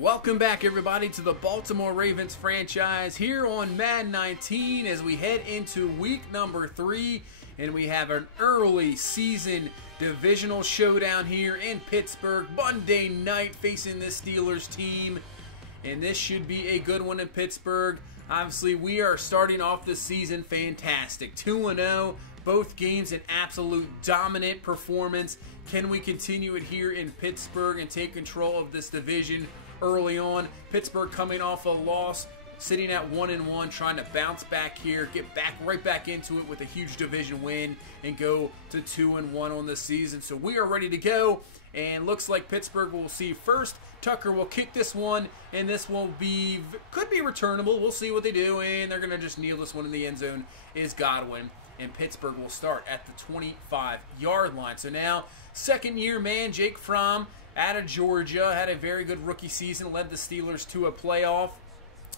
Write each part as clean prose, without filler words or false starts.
Welcome back, everybody, to the Baltimore Ravens franchise here on Madden 19 as we head into week number 3, and we have an early season divisional showdown here in Pittsburgh Monday night facing this Steelers team, and this should be a good one in Pittsburgh. Obviously, we are starting off the season fantastic, 2-0, both games an absolute dominant performance. Can we continue it here in Pittsburgh and take control of this division early on? Pittsburgh coming off a loss, sitting at 1-1, trying to bounce back here, get right back into it with a huge division win, and go to 2-1 on the season. So we are ready to go, and looks like Pittsburgh will see first. Tucker will kick this one, and this could be returnable. We'll see what they do, and they're going to just kneel this one in the end zone. Is Godwin, and Pittsburgh will start at the 25-yard line. So now, second-year man Jake Fromm out of Georgia, had a very good rookie season, led the Steelers to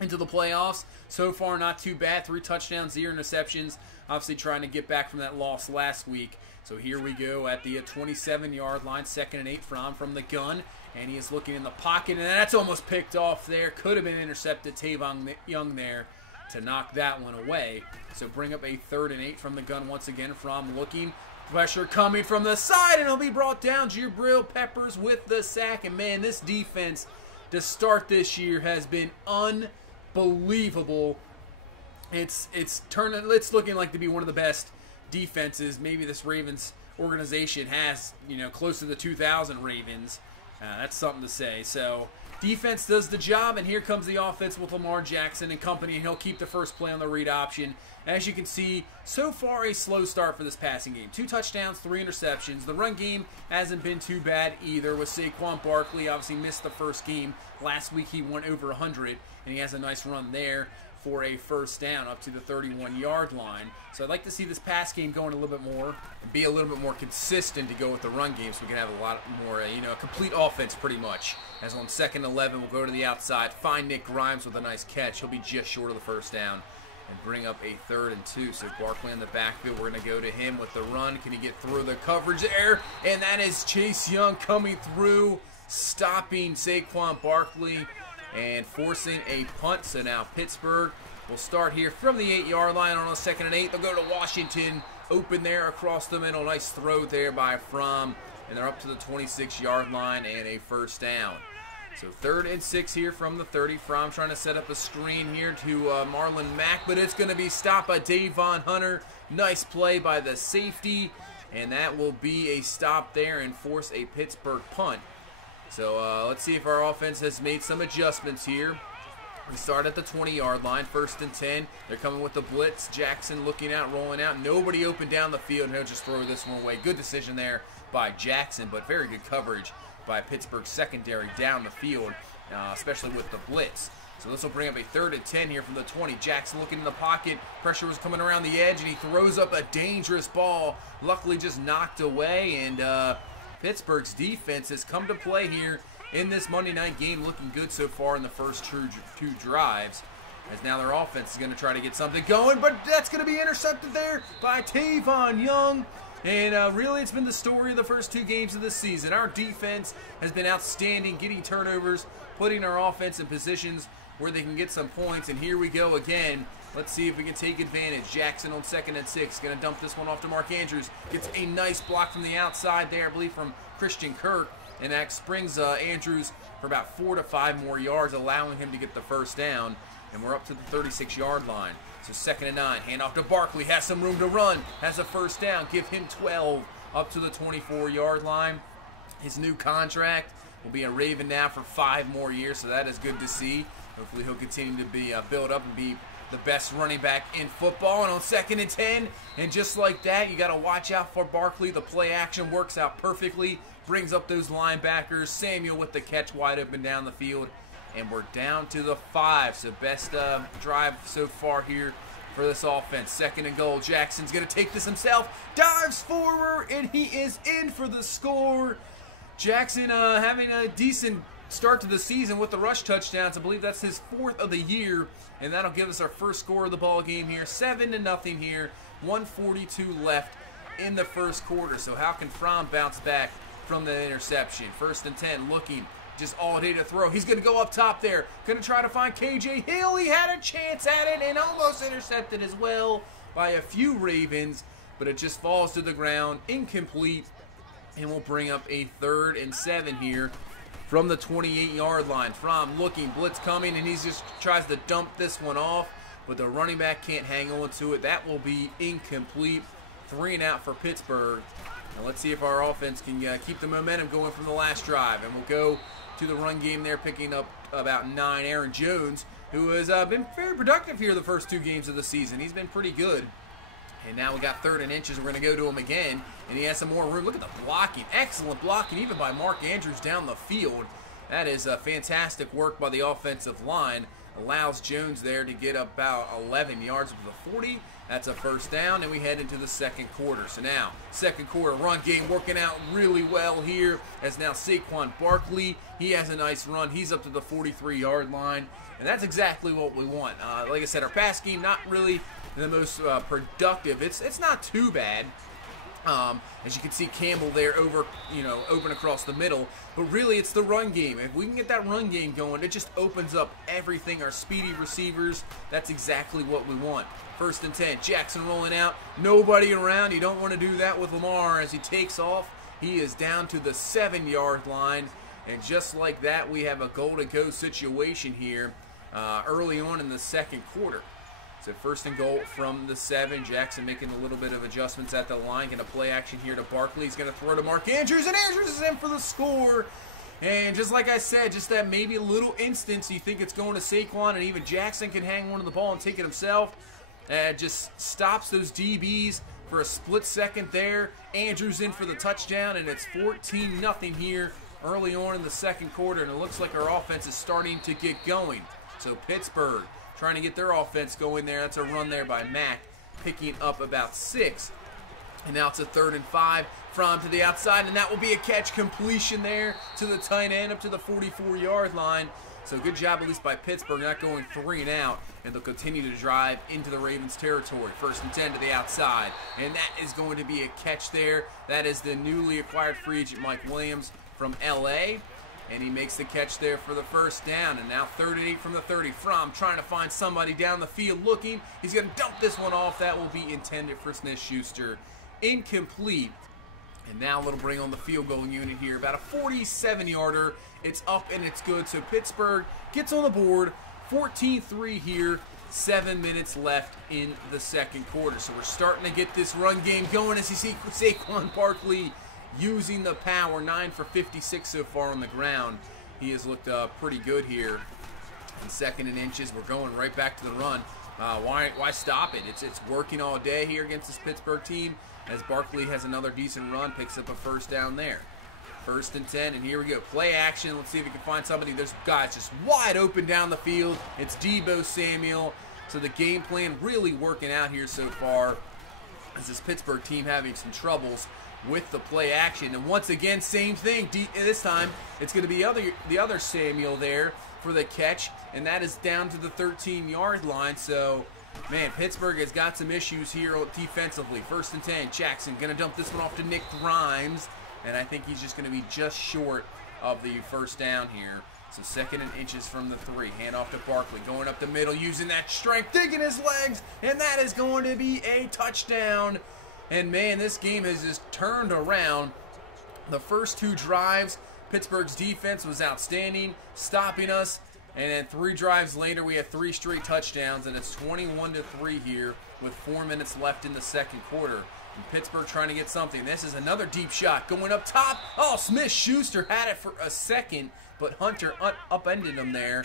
into the playoffs. So far, not too bad. 3 touchdowns, 0 interceptions. Obviously trying to get back from that loss last week. So here we go at the 27-yard line, 2nd and 8 from the gun. And he is looking in the pocket, and that's almost picked off there. Could have been intercepted. Tavon Young there to knock that one away. So bring up a 3rd and 8 from the gun once again. Fromm looking. Pressure coming from the side, and it'll be brought down. Jabril Peppers with the sack. And man, this defense to start this year has been unbelievable. It's looking like to be one of the best defenses maybe this Ravens organization has, close to the 2000 Ravens. That's something to say. So defense does the job, and here comes the offense with Lamar Jackson and company, and he'll keep the first play on the read option. As you can see, so far a slow start for this passing game. 2 touchdowns, 3 interceptions. The run game hasn't been too bad either with Saquon Barkley. Obviously missed the first game. Last week he went over 100, and he has a nice run there for a first down up to the 31-yard line. So I'd like to see this pass game going a little bit more and be a little bit more consistent to go with the run game, so we can have a lot more, a complete offense pretty much. As on 2nd and 11, we'll go to the outside, find Nick Grimes with a nice catch. He'll be just short of the first down and bring up a 3rd and 2. So Barkley in the backfield, we're going to go to him with the run. Can he get through the coverage there? And that is Chase Young coming through, stopping Saquon Barkley and forcing a punt. So now Pittsburgh will start here from the 8-yard line on a 2nd and 8. They'll go to Washington, open there across the middle. Nice throw there by Fromm, and they're up to the 26-yard line and a first down. So 3rd and 6 here from the 30. Fromm trying to set up a screen here to Marlon Mack, but it's going to be stopped by Davon Hunter. Nice play by the safety, and that will be a stop there and force a Pittsburgh punt. So let's see if our offense has made some adjustments here. We start at the 20-yard line, 1st and 10. They're coming with the blitz. Jackson looking out, rolling out. Nobody open down the field, and he'll just throw this one away. Good decision there by Jackson, but very good coverage by Pittsburgh's secondary down the field, especially with the blitz. So this will bring up a 3rd and 10 here from the 20. Jackson looking in the pocket. Pressure was coming around the edge, and he throws up a dangerous ball. Luckily just knocked away, and Pittsburgh's defense has come to play here in this Monday night game, looking good so far in the first 2 drives. As now their offense is going to try to get something going, but that's going to be intercepted there by Tavon Young. And really, it's been the story of the first 2 games of this season. Our defense has been outstanding, getting turnovers, putting our offense in positions where they can get some points. And here we go again. Let's see if we can take advantage. Jackson on 2nd and 6. Going to dump this one off to Mark Andrews. Gets a nice block from the outside there, I believe, from Christian Kirk. And that springs Andrews for about 4 to 5 more yards, allowing him to get the first down. And we're up to the 36-yard line. So 2nd and 9. Hand off to Barkley. Has some room to run. Has a first down. Give him 12 up to the 24-yard line. His new contract will be a Raven now for 5 more years, so that is good to see. Hopefully he'll continue to be built up and be the best running back in football. And on 2nd and 10, and just like that, you got to watch out for Barkley. The play action works out perfectly. Brings up those linebackers. Samuel with the catch wide open down the field. And we're down to the 5. So best drive so far here for this offense. 2nd and goal. Jackson's going to take this himself. Dives forward, and he is in for the score. Jackson having a decent start to the season with the rush touchdowns. I believe that's his 4th of the year, and that'll give us our first score of the ball game here. 7-0 here. 1:42 left in the first quarter. So how can Fromm bounce back from the interception? 1st and 10, looking. just all day to throw. He's going to go up top there. Going to try to find KJ Hill. He had a chance at it and almost intercepted as well by a few Ravens, but it just falls to the ground, incomplete, and we'll bring up a 3rd and 7 here from the 28-yard line. Fromm looking, blitz coming, and he just tries to dump this one off, but the running back can't hang on to it. That will be incomplete. 3 and out for Pittsburgh. Now let's see if our offense can keep the momentum going from the last drive, and we'll go to the run game there, picking up about 9. Aaron Jones, who has been very productive here the first 2 games of the season. He's been pretty good. And now we got 3rd and inches. We're going to go to him again, and he has some more room. Look at the blocking. Excellent blocking, even by Mark Andrews down the field. That is fantastic work by the offensive line. Allows Jones there to get about 11 yards to the 40. That's a 1st down, and we head into the 2nd quarter. So now, 2nd quarter run game working out really well here, as now Saquon Barkley, he has a nice run. He's up to the 43-yard line, and that's exactly what we want. Like I said, our pass scheme not really the most productive. It's not too bad. As you can see, Campbell there open across the middle, but really it's the run game. If we can get that run game going, it just opens up everything. Our speedy receivers, that's exactly what we want. 1st and 10, Jackson rolling out, nobody around. You don't want to do that with Lamar. As he takes off, he is down to the 7-yard line, and just like that, we have a goal-to-go situation here early on in the 2nd quarter. So 1st and goal from the 7. Jackson making a little bit of adjustments at the line. Going to play action here to Barkley. He's going to throw to Mark Andrews, and Andrews is in for the score. And just like I said, just that maybe a little instance, you think it's going to Saquon, and even Jackson can hang on to the ball and take it himself. Just stops those DBs for a split second there. Andrews in for the touchdown, and it's 14-0 here early on in the 2nd quarter, and it looks like our offense is starting to get going. So Pittsburgh trying to get their offense going there. That's a run there by Mack, picking up about 6. And now it's a 3rd and 5. Fromm to the outside, and that will be a catch completion there to the tight end up to the 44-yard line. So good job at least by Pittsburgh, not going 3 and out, and they'll continue to drive into the Ravens territory. 1st and 10 to the outside, and that is going to be a catch there. That is the newly acquired free agent Mike Williams from LA. And he makes the catch there for the 1st down. And now 3rd and 8 from the 30. Fromm trying to find somebody down the field looking. He's going to dump this one off. That will be intended for Smith-Schuster. Incomplete. And now it'll bring on the field goal unit here. About a 47-yarder. It's up and it's good. So Pittsburgh gets on the board. 14-3 here. 7 minutes left in the 2nd quarter. So we're starting to get this run game going as you see Saquon Barkley using the power. 9 for 56 so far on the ground. He has looked pretty good here. In 2nd and inches, we're going right back to the run. Why stop it? It's working all day here against this Pittsburgh team, as Barkley has another decent run, picks up a 1st down there. 1st and 10, and here we go. Play action. Let's see if we can find somebody. There's guys just wide open down the field. It's Deebo Samuel. So the game plan really working out here so far, as this Pittsburgh team having some troubles with the play action. And once again, same thing. This time, it's going to be the other Samuel there for the catch, and that is down to the 13-yard line. So, man, Pittsburgh has got some issues here defensively. 1st and 10, Jackson going to dump this one off to Nick Grimes, and I think he's just going to be just short of the 1st down here. So 2nd and inches from the 3. Hand off to Barkley, going up the middle, using that strength, digging his legs, and that is going to be a touchdown. And, man, this game has just turned around. The first 2 drives, Pittsburgh's defense was outstanding, stopping us. And then 3 drives later, we have 3 straight touchdowns, and it's 21-3 here with 4 minutes left in the 2nd quarter. And Pittsburgh trying to get something. This is another deep shot going up top. Oh, Smith-Schuster had it for a second, but Hunter upended him there.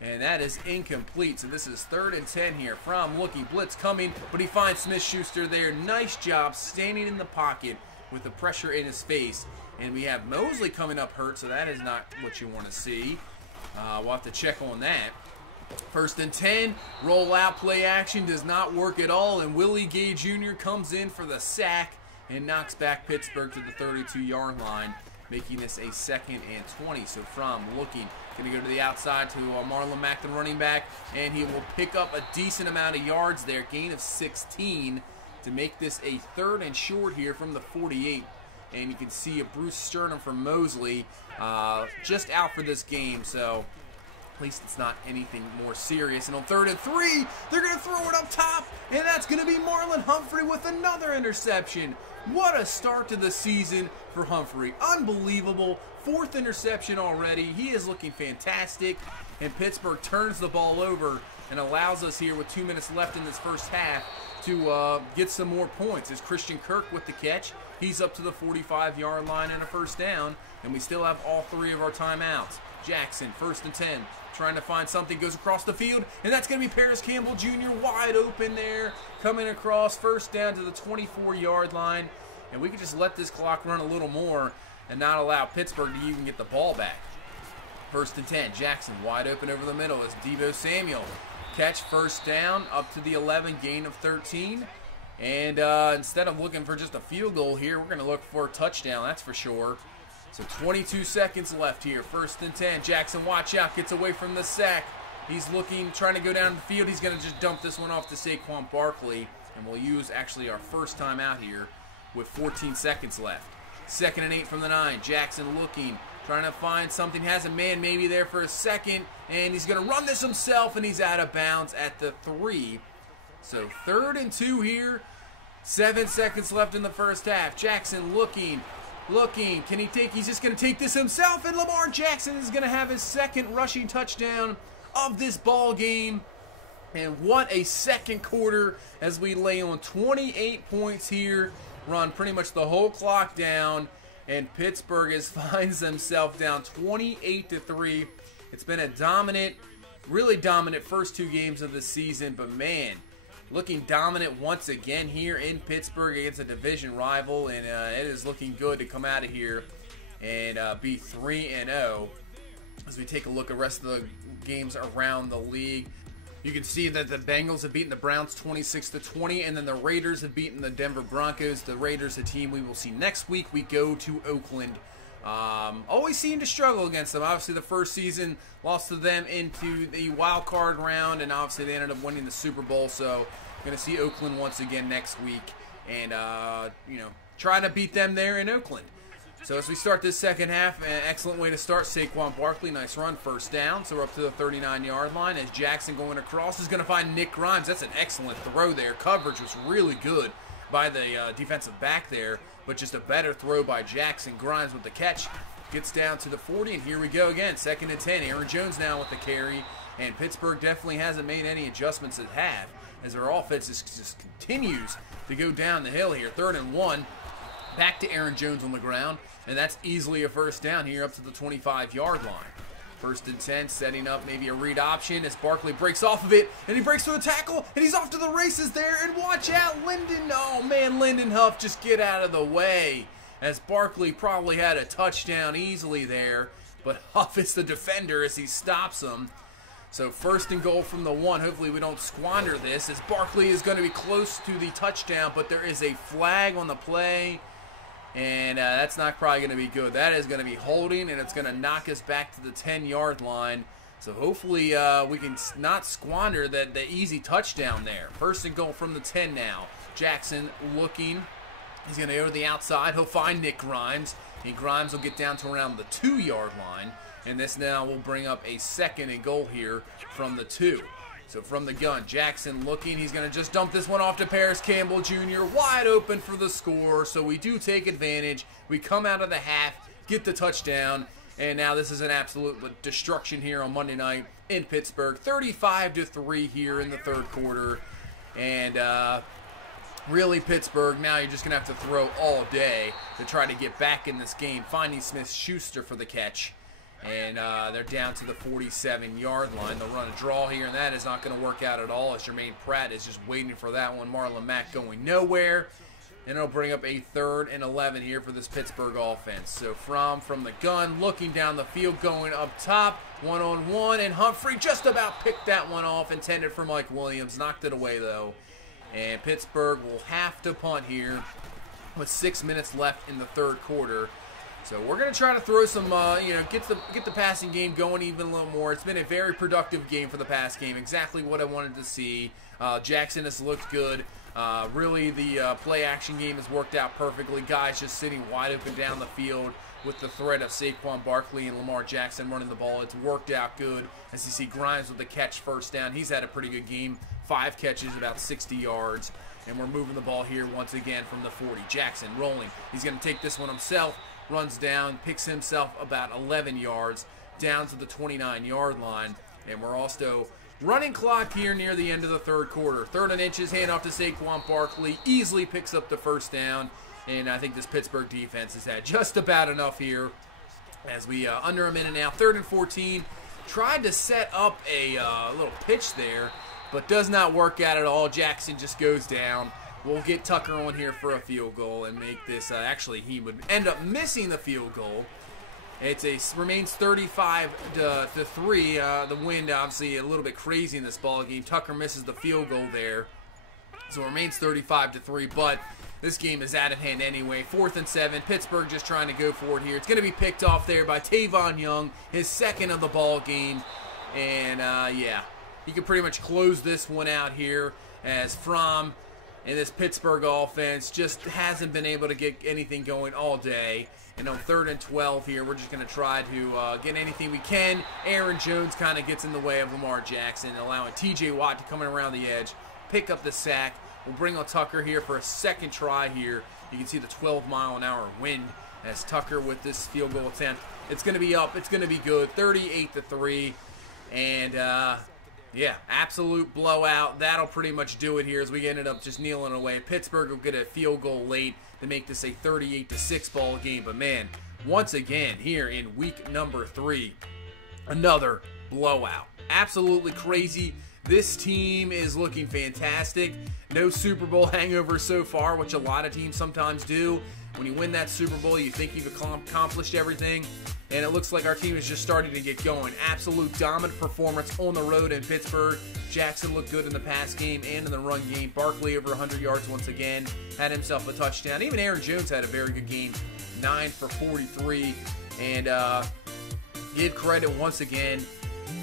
And that is incomplete. So this is 3rd and 10 here. Fromm looking, blitz coming, but he finds Smith-Schuster there. Nice job standing in the pocket with the pressure in his face. And we have Mosley coming up hurt, so that is not what you want to see. We'll have to check on that. 1st and 10, roll out, play action does not work at all, and Willie Gay Jr. comes in for the sack and knocks back Pittsburgh to the 32-yard line, making this a 2nd and 20. So Fromm looking, going to go to the outside to Marlon Mack, the running back, and he will pick up a decent amount of yards there, gain of 16 to make this a 3rd and short here from the 48. and you can see a Bruce Sternum from Mosley just out for this game, so at least it's not anything more serious. And on 3rd and 3, they're going to throw it up top, and that's going to be Marlon Humphrey with another interception. What a start to the season for Humphrey. Unbelievable. 4th interception already. He is looking fantastic, and Pittsburgh turns the ball over and allows us here with 2 minutes left in this first half to get some more points. As Christian Kirk with the catch, he's up to the 45-yard line and a first down, and we still have all 3 of our timeouts. Jackson, 1st and 10, trying to find something, goes across the field, and that's going to be Paris Campbell Jr. wide open there, coming across, first down to the 24-yard line, and we could just let this clock run a little more and not allow Pittsburgh to even get the ball back. 1st and 10, Jackson wide open over the middle as Deebo Samuel. Catch, first down, up to the 11, gain of 13. And instead of looking for just a field goal here, we're going to look for a touchdown, that's for sure. So 22 seconds left here, 1st and 10. Jackson, watch out, gets away from the sack. He's looking, trying to go down the field. He's going to just dump this one off to Saquon Barkley. And we'll use actually our first time out here with 14 seconds left. 2nd and 8 from the 9. Jackson looking, trying to find something. Has a man maybe there for a second. And he's going to run this himself, and he's out of bounds at the 3. So 3rd and 2 here. 7 seconds left in the first half. Jackson looking. Can he take? He's just going to take this himself, and Lamar Jackson is going to have his 2nd rushing touchdown of this ball game. And what a second quarter as we lay on 28 points here, run pretty much the whole clock down, and Pittsburgh finds themselves down 28-3. It's been a dominant, really dominant first 2 games of the season, but man, looking dominant once again here in Pittsburgh against a division rival, and it is looking good to come out of here and be 3-0. As we take a look at the rest of the games around the league, you can see that the Bengals have beaten the Browns 26-20, and then the Raiders have beaten the Denver Broncos. The Raiders, a team we will see next week. We go to Oakland. Always seem to struggle against them. Obviously, the first season lost to them into the wild card round, and obviously they ended up winning the Super Bowl. So, going to see Oakland once again next week, and try to beat them there in Oakland. So as we start this second half, an excellent way to start. Saquon Barkley, nice run, first down. So we're up to the 39-yard line. As Jackson going across is going to find Nick Grimes. That's an excellent throw there. Coverage was really good by the defensive back there, but just a better throw by Jackson. Grimes with the catch, gets down to the 40, and here we go again. 2nd and 10. Aaron Jones now with the carry, and Pittsburgh definitely hasn't made any adjustments at half as their offense just continues to go down the hill here. 3rd and 1. Back to Aaron Jones on the ground, and that's easily a first down here up to the 25-yard line. 1st and 10, setting up maybe a read option as Barkley breaks off of it, and he breaks through the tackle, and he's off to the races there, and watch out, Linden. Oh, man, Linden Huff, just get out of the way, as Barkley probably had a touchdown easily there, but Huff is the defender as he stops him. So 1st and goal from the 1. Hopefully we don't squander this, as Barkley is going to be close to the touchdown, but there is a flag on the play. And that's not probably going to be good. That is going to be holding, and it's going to knock us back to the 10-yard line. So hopefully we can not squander the easy touchdown there. 1st and goal from the 10 now. Jackson looking. He's going to go to the outside. He'll find Nick Grimes. And Grimes will get down to around the 2-yard line. And this now will bring up a 2nd and goal here from the 2. So from the gun, Jackson looking. He's going to just dump this one off to Paris Campbell Jr. Wide open for the score. So we do take advantage. We come out of the half, get the touchdown. And now this is an absolute destruction here on Monday night in Pittsburgh. 35-3 here in the 3rd quarter. And really, Pittsburgh, now you're just going to have to throw all day to try to get back in this game. Finding Smith-Schuster for the catch. And they're down to the 47-yard line. They'll run a draw here, and that is not going to work out at all as Jermaine Pratt is just waiting for that one. Marlon Mack going nowhere. And it'll bring up a 3rd and 11 here for this Pittsburgh offense. So from the gun, looking down the field, going up top, one-on-one, and Humphrey just about picked that one off, intended for Mike Williams. Knocked it away, though. And Pittsburgh will have to punt here with 6 minutes left in the 3rd quarter. So we're going to try to throw some, get the passing game going even a little more. It's been a very productive game for the pass game. Exactly what I wanted to see. Jackson has looked good. Really, the play-action game has worked out perfectly. Guys just sitting wide open down the field with the threat of Saquon Barkley and Lamar Jackson running the ball. It's worked out good. As you see Grimes with the catch first down. He's had a pretty good game. 5 catches, about 60 yards. And we're moving the ball here once again from the 40. Jackson rolling. He's going to take this one himself. Runs down, picks himself about 11 yards down to the 29-yard line. And we're also running clock here near the end of the third quarter. 3rd and inches, handoff to Saquon Barkley. Easily picks up the first down. And I think this Pittsburgh defense has had just about enough here. As we, under a minute now, 3rd and 14. Tried to set up a little pitch there, but does not work out at all. Jackson just goes down. We'll get Tucker on here for a field goal and make this, actually he would end up missing the field goal. Remains 35 to 3. The wind obviously a little bit crazy in this ball game. Tucker misses the field goal there. So it remains 35 to 3, but this game is out of hand anyway. 4th and 7. Pittsburgh just trying to go for it here. It's going to be picked off there by Tavon Young, his 2nd of the ball game. And yeah, he can pretty much close this one out here as Fromm and this Pittsburgh offense just hasn't been able to get anything going all day. And on 3rd and 12 here, we're just going to try to get anything we can. Aaron Jones kind of gets in the way of Lamar Jackson, allowing T.J. Watt to come in around the edge, pick up the sack. We'll bring on Tucker here for a 2nd try here. You can see the 12-mile-an-hour wind as Tucker with this field goal attempt. It's going to be up. It's going to be good. 38 to 3. And yeah, absolute blowout. That'll pretty much do it here as we ended up just kneeling away. Pittsburgh will get a field goal late to make this a 38 to 6 ball game. But man, once again here in week number 3, another blowout. Absolutely crazy. This team is looking fantastic. No Super Bowl hangover so far, which a lot of teams sometimes do. When you win that Super Bowl, you think you've accomplished everything. And it looks like our team is just starting to get going. Absolute dominant performance on the road in Pittsburgh. Jackson looked good in the pass game and in the run game. Barkley over 100 yards once again. Had himself a touchdown. Even Aaron Jones had a very good game. 9 for 43. And give credit once again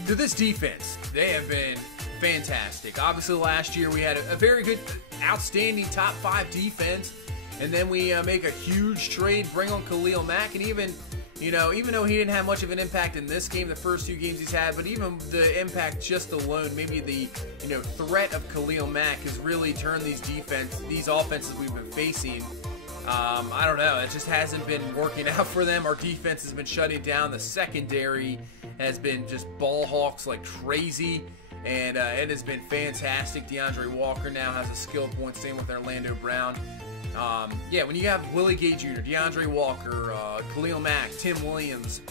to this defense. They have been fantastic. Obviously last year we had a very good, outstanding top 5 defense. And then we make a huge trade, bring on Khalil Mack, and even though he didn't have much of an impact in this game, the first 2 games he's had, but even the impact just alone, maybe the threat of Khalil Mack has really turned these offenses we've been facing. I don't know, it just hasn't been working out for them. Our defense has been shutting down. The secondary has been just ball hawks like crazy. And it has been fantastic. DeAndre Walker now has a skill point. Same with Orlando Brown. Yeah, when you have Willie Gay Jr., DeAndre Walker, Khalil Mack, Tim Williams,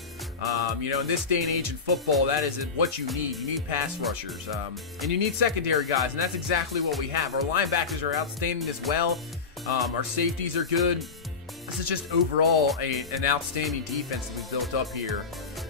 in this day and age in football, that is what you need. You need pass rushers, and you need secondary guys, and that's exactly what we have. Our linebackers are outstanding as well. Our safeties are good. This is just overall an outstanding defense that we built up here,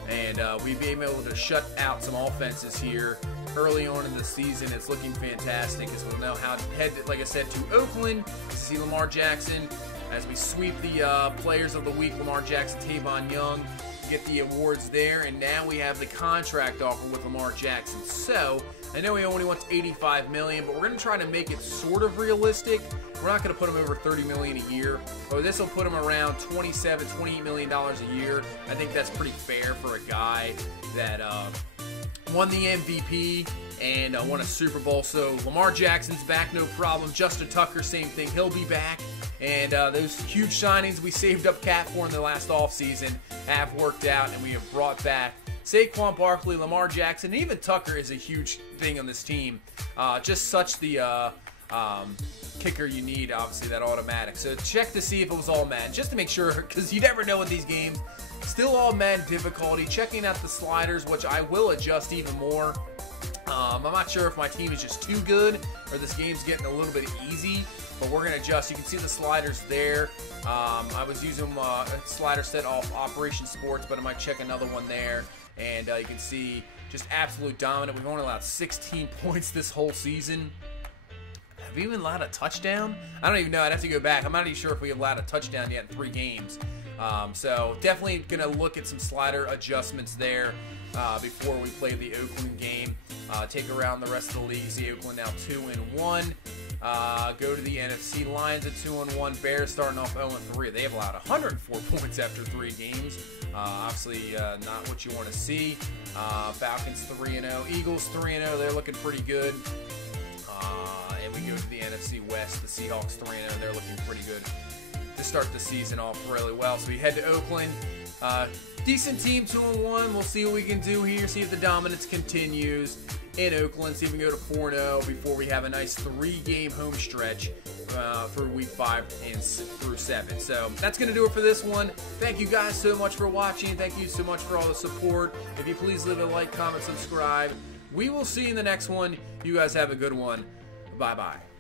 and we've been able to shut out some offenses here early on in the season. It's looking fantastic as we'll now head, like I said, to Oakland to see Lamar Jackson as we sweep the Players of the Week. Lamar Jackson, Tavon Young get the awards there, and now we have the contract offer with Lamar Jackson. So I know he only wants $85 million, but we're going to try to make it sort of realistic. We're not going to put him over $30 million a year, but this will put him around $27, $28 million a year. I think that's pretty fair for a guy that won the MVP and won a Super Bowl. So Lamar Jackson's back, no problem. Justin Tucker, same thing. He'll be back. And those huge signings we saved up cap for in the last offseason have worked out, and we have brought back Saquon Barkley, Lamar Jackson, and even Tucker is a huge thing on this team. Just such the kicker you need, obviously, that automatic. So check to see if it was all Madden, just to make sure, because you never know with these games. Still all Madden difficulty. Checking out the sliders, which I will adjust even more. I'm not sure if my team is just too good or this game's getting a little bit easy, but we're going to adjust. You can see the sliders there. I was using a slider set off Operation Sports, but I might check another one there. And you can see just absolute dominant. We've only allowed 16 points this whole season. Have we even allowed a touchdown? I don't even know. I'd have to go back. I'm not even sure if we allowed a touchdown yet in 3 games. So definitely going to look at some slider adjustments there before we play the Oakland game. Take around the rest of the league. See Oakland now 2-1. Go to the NFC. Lions at 2-1. Bears starting off 0-3. They have allowed 104 points after 3 games. Obviously, not what you want to see. Falcons 3-0. Eagles 3-0. They're looking pretty good. And we go to the NFC West. The Seahawks 3-0. They're looking pretty good to start the season off really well. So we head to Oakland. Decent team, 2-1. We'll see what we can do here. See if the dominance continues in Oakland. See if we can go to 4-0 before we have a nice 3-game home stretch through week 5 and through 7. So that's going to do it for this one. Thank you guys so much for watching. Thank you so much for all the support. If you please leave a like, comment, subscribe. We will see you in the next one. You guys have a good one. Bye-bye.